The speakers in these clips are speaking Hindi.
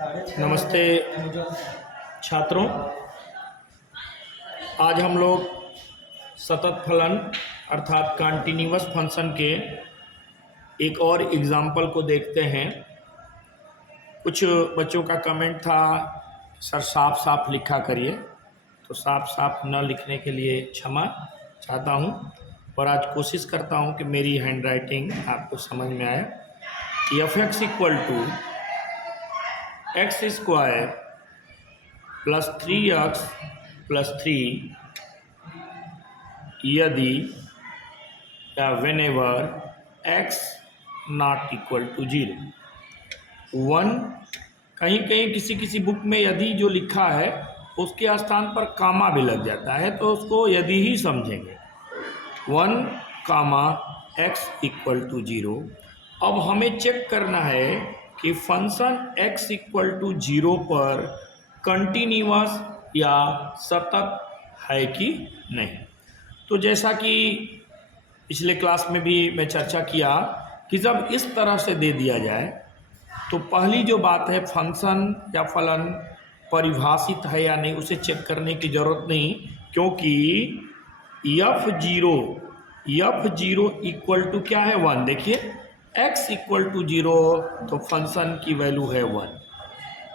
नमस्ते छात्रों, आज हम लोग सतत फलन अर्थात कंटिन्यूअस फंक्शन के एक और एग्जाम्पल को देखते हैं। कुछ बच्चों का कमेंट था सर साफ साफ लिखा करिए, तो साफ साफ न लिखने के लिए क्षमा चाहता हूं और आज कोशिश करता हूं कि मेरी हैंड राइटिंग आपको समझ में आए। F x equal to x square plus 3x plus 3 यदि या whenever x not equal to 0 1। कहीं कहीं किसी किसी बुक में यदि जो लिखा है उसके स्थान पर कामा भी लग जाता है, तो उसको यदि ही समझेंगे। 1 कामा एक्स इक्वल टू 0। अब हमें चेक करना है कि फंक्शन x इक्वल टू 0 पर कंटिन्यूअस या सतत है कि नहीं। तो जैसा कि पिछले क्लास में भी मैं चर्चा किया कि जब इस तरह से दे दिया जाए तो पहली जो बात है फंक्शन या फलन परिभाषित है या नहीं उसे चेक करने की ज़रूरत नहीं, क्योंकि f0 इक्वल टू क्या है 1। देखिए x इक्वल टू 0 तो फंक्शन की वैल्यू है 1।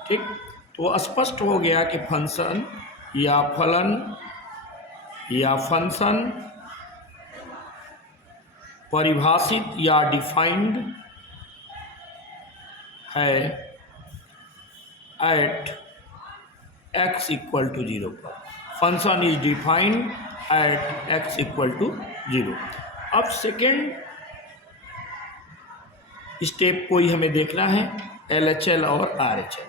ठीक, तो स्पष्ट हो गया कि फंक्शन या फलन या फंक्शन परिभाषित या डिफाइंड है एट x इक्वल टू 0 पर। Function is defined at x equal to 0। अब सेकेंड स्टेप को ही हमें देखना है, LHL और RHL।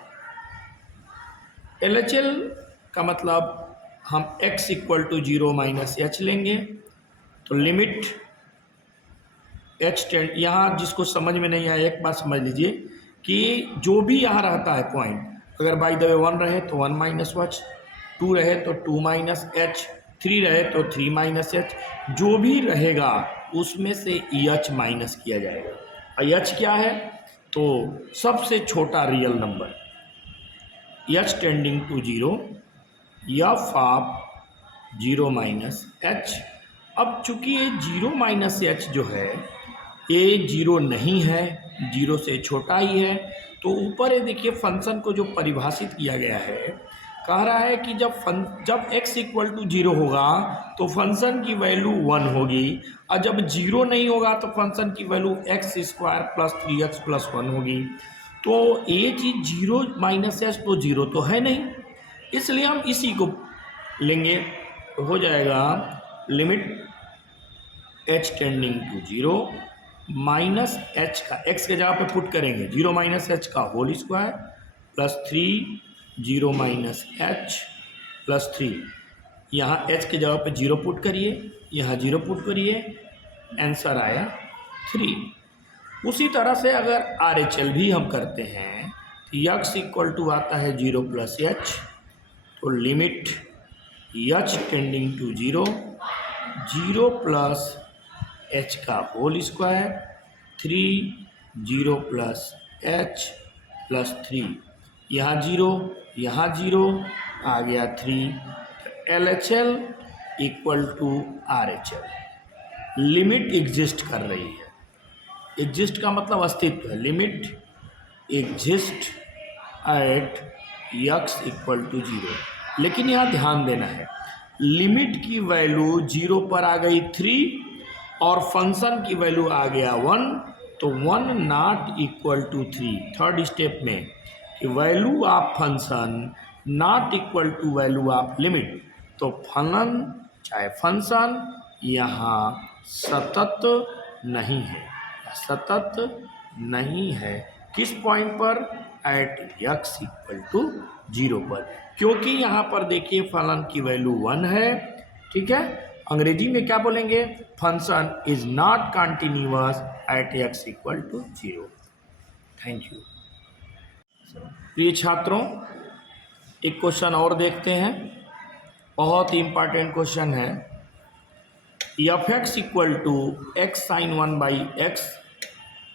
LHL का मतलब हम x equal to 0 minus h लेंगे, तो लिमिट h टेंड, यहाँ जिसको समझ में नहीं आया एक बात समझ लीजिए कि जो भी यहाँ रहता है पॉइंट, अगर बाई द वे 1 रहे तो 1 माइनस एच, 2 रहे तो 2 माइनस एच, 3 रहे तो 3 माइनस एच, जो भी रहेगा उसमें से एच माइनस किया जाएगा। एच क्या है तो सबसे छोटा real number, h tending to 0, f of 0 minus h. अब चूंकि ये 0 माइनस एच जो है ये 0 नहीं है, 0 से छोटा ही है, तो ऊपर ये देखिए फंक्शन को जो परिभाषित किया गया है कह रहा है कि जब x इक्वल टू 0 होगा तो फंक्शन की वैल्यू 1 होगी, और जब 0 नहीं होगा तो फंक्शन की value x square plus 3x plus 1 होगी। तो ये चीज़ 0 माइनस एच तो 0 तो है नहीं, इसलिए हम इसी को लेंगे, तो हो जाएगा limit h tending to 0 minus h का x के जगह पे पुट करेंगे 0 माइनस एच का whole square plus 3 0 minus h plus 3। यहाँ h के जगह पे 0 पुट करिए, यहाँ 0 पुट करिए, आंसर आया 3। उसी तरह से अगर RHL भी हम करते हैं तो x इक्वल टू आता है 0 प्लस एच, तो limit h tending to 0 plus h का whole square 3 0 plus h plus 3। यहाँ 0 यहाँ 0 आ गया 3। LHL equal to RHL, limit exist कर रही है। एग्जिस्ट का मतलब अस्तित्व है, limit exist at x equal to 0। लेकिन यहाँ ध्यान देना है, लिमिट की वैल्यू 0 पर आ गई 3 और फंक्शन की वैल्यू आ गया 1, तो 1 not equal to 3। Third step में कि value of function not equal to value of limit, तो फलन चाहे फंक्शन यहाँ सतत नहीं है, सतत नहीं है। किस पॉइंट पर? एट x इक्वल टू 0 पर, क्योंकि यहाँ पर देखिए फलन की वैल्यू 1 है। ठीक है, अंग्रेजी में क्या बोलेंगे? Function is not continuous at x equal to 0। Thank you. प्रिय छात्रों, एक क्वेश्चन और देखते हैं, बहुत ही इंपॉर्टेंट क्वेश्चन है। F x equal to x sine 1 by x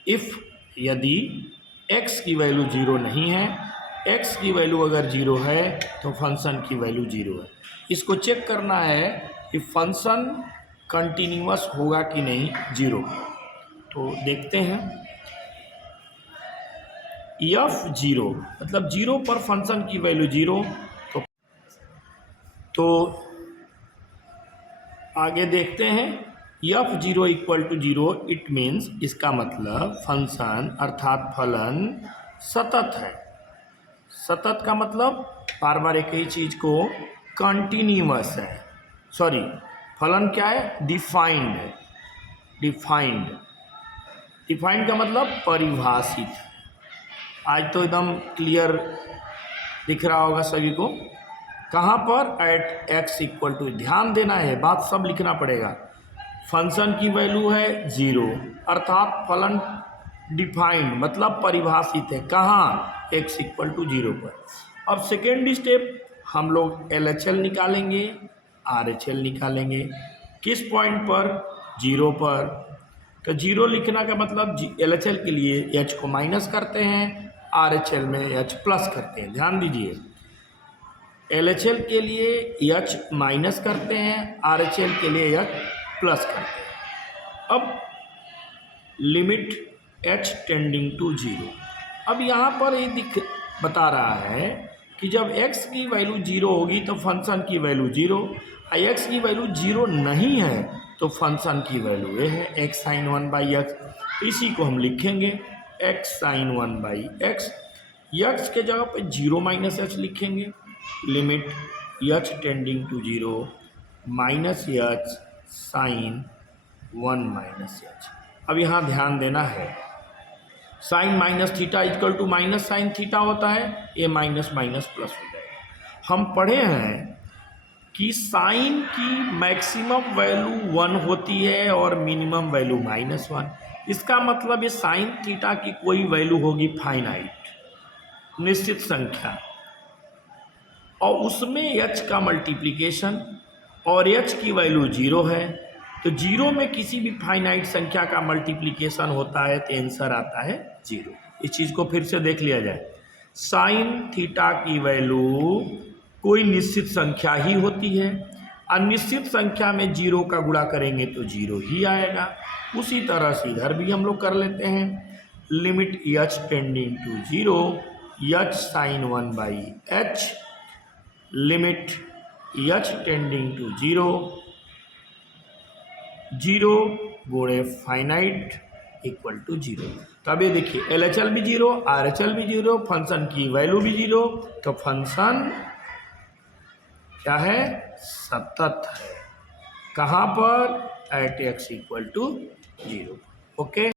if, यदि x की वैल्यू 0 नहीं है x की वैल्यू अगर 0 है तो फंक्शन की वैल्यू 0 है। इसको चेक करना है कि फंक्शन कंटिन्यूअस होगा कि नहीं 0। तो देखते हैं, f 0 मतलब 0 पर फंक्शन की वैल्यू 0। तो आगे देखते हैं, f 0 equal to 0 it means, इसका मतलब फंक्शन अर्थात फलन सतत है। सतत का मतलब बार बार एक ही चीज को कंटिन्यूअस है। सॉरी, फलन क्या है? डिफाइंड है। डिफाइंड, डिफाइंड का मतलब परिभाषित है। आज तो एकदम क्लियर दिख रहा होगा सभी को। कहाँ पर? एट x इक्वल टू, ध्यान देना है, बात सब लिखना पड़ेगा। फंक्शन की वैल्यू है 0 अर्थात फलन डिफाइंड मतलब परिभाषित है। कहाँ? x इक्वल टू 0 पर। अब सेकेंड स्टेप हम लोग LHL निकालेंगे, RHL निकालेंगे। किस पॉइंट पर? 0 पर। तो 0 लिखना का मतलब LHL के लिए h को माइनस करते हैं, RHL में h प्लस करते हैं। ध्यान दीजिए, LHL के लिए h माइनस करते हैं, RHL के लिए h प्लस करते हैं। अब लिमिट h टेंडिंग टू 0। अब यहाँ पर ये बता रहा है कि जब x की वैल्यू 0 होगी तो फंक्शन की वैल्यू 0, और x की वैल्यू 0 नहीं है तो फंक्शन की वैल्यू ये है x sin 1/x। इसी को हम लिखेंगे x sin 1/x। x के जगह पे 0 माइनस h लिखेंगे। Limit h tending to 0 minus h sine 1 minus h। अब यहाँ ध्यान देना है, sine minus theta equal to minus sine theta होता है, ये माइनस माइनस प्लस हो जाएगा। हम पढ़े हैं कि साइन की मैक्सिमम वैल्यू 1 होती है और मिनिमम वैल्यू -1। इसका मतलब ये साइन थीटा की कोई वैल्यू होगी फाइनाइट, निश्चित संख्या, और उसमें h का मल्टीप्लिकेशन, और h की वैल्यू 0 है। तो 0 में किसी भी फाइनाइट संख्या का मल्टीप्लिकेशन होता है तो आंसर आता है 0। इस चीज़ को फिर से देख लिया जाए। साइन थीटा की वैल्यू कोई निश्चित संख्या ही होती है, और निश्चित संख्या में 0 का गुणा करेंगे तो 0 ही आएगा। उसी तरह से इधर भी हम लोग कर लेते हैं। Limit h tending to 0 h sine 1/h, limit h tending to 0 गुणे फाइनाइट इक्वल टू 0। तो अब ये देखिए, LHL भी 0, RHL भी 0, फंक्शन की वैल्यू भी 0, तो फंक्शन क्या है? सतत है। कहाँ पर? At x equal to 0। Okay.